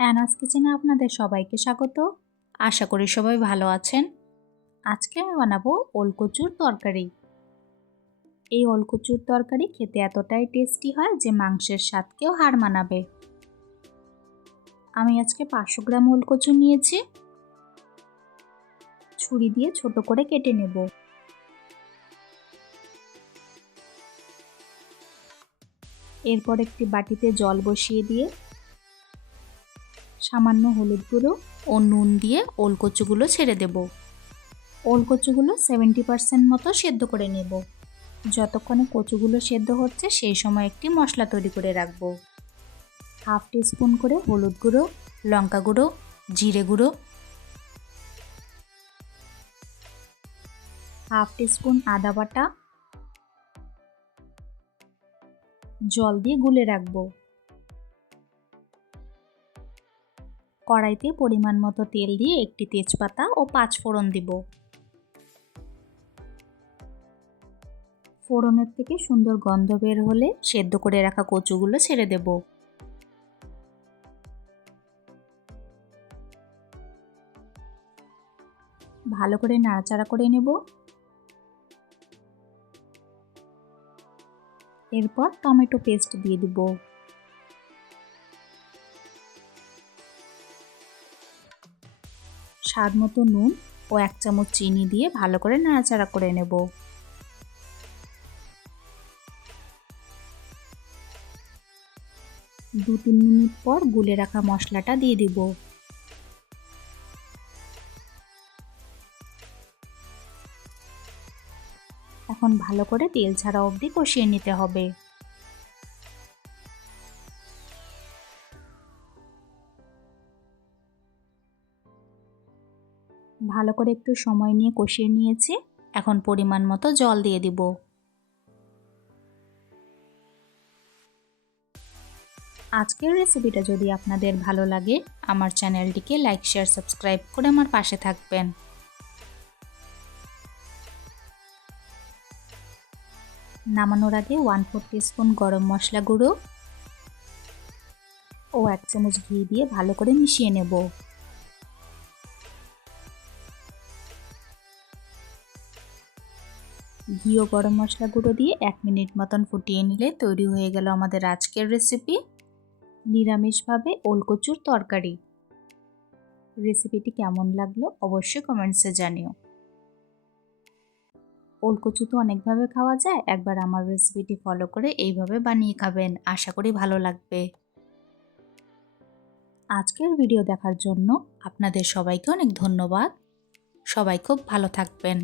অ্যানাস কিচেনে আপনাদের সবাইকে স্বাগত। আশা করি সবাই ভালো আছেন। আজকে আমি বানাবো ওলকচুর তরকারি। এই ওলকচুর তরকারি খেতে এতটাই টেস্টি হয় যে মাংসের স্বাদকেও হার মানাবে। আমি আজকে 500 গ্রাম ওলকচু নিয়েছি। ছুরি দিয়ে ছোট করে কেটে নেব। এরপর একটি বাটিতে জল বসিয়ে দিয়ে সামান্য হলুদ গুঁড়ো ও নুন দিয়ে ওলকচুগুলো ছেড়ে দেব। ওলকচুগুলো 70% মতো সেদ্ধ করে নেব। যতক্ষণে কচুগুলো সেদ্ধ হচ্ছে সেই সময় একটি মশলা তৈরি করে রাখবো। হাফ টিস্পুন করে হলুদ গুঁড়ো, লঙ্কা গুঁড়ো, জিরে গুঁড়ো, হাফ টিস্পুন আদা বাটা, জল দিয়ে গুলে রাখবো। কড়াইতে পরিমাণ মতো তেল দিয়ে একটি তেজপাতা ও 5 ফোড়ন দিব। ফোড়নের থেকে সুন্দর গন্ধ বের হলে সেদ্ধ করে রাখা কচুগুলো ছেড়ে দেব। ভালো করে নাড়াচাড়া করে নেব। এরপর টমেটো পেস্ট দিয়ে দিব। স্বাদ মতো নুন ও 1 চামচ চিনি দিয়ে ভালো করে নাড়াচাড়া করে নেব। 2-3 মিনিট পর গুলে রাখা মশলাটা দিয়ে দিব। এখন ভালো করে তেল ছাড়া অবধি কষিয়ে নিতে হবে। ভালো করে একটু সময় নিয়ে কষিয়ে নিয়েছি। এখন পরিমাণ মতো জল দিয়ে দিব। আজকের রেসিপিটা যদি আপনাদের ভালো লাগে আমার চ্যানেলটিকে লাইক, শেয়ার, সাবস্ক্রাইব করে আমার পাশে থাকবেন। নামানোর আগে 1/4 টিস্পুন গরম মশলা গুঁড়ো ও 1 চামচ ঘি দিয়ে ভালো করে মিশিয়ে নেব। ঘি ও গরম মশলা গুঁড়ো দিয়ে 1 মিনিট মতন ফুটিয়ে নিলে তৈরি হয়ে গেল আমাদের আজকের রেসিপি, নিরামিষভাবে ওলকচুর তরকারি। রেসিপিটি কেমন লাগলো অবশ্যই কমেন্টসে জানিও। ওলকচু তো অনেকভাবে খাওয়া যায়, একবার আমার রেসিপিটি ফলো করে এইভাবে বানিয়ে খাবেন, আশা করি ভালো লাগবে। আজকের ভিডিও দেখার জন্য আপনাদের সবাইকে অনেক ধন্যবাদ। সবাই খুব ভালো থাকবেন।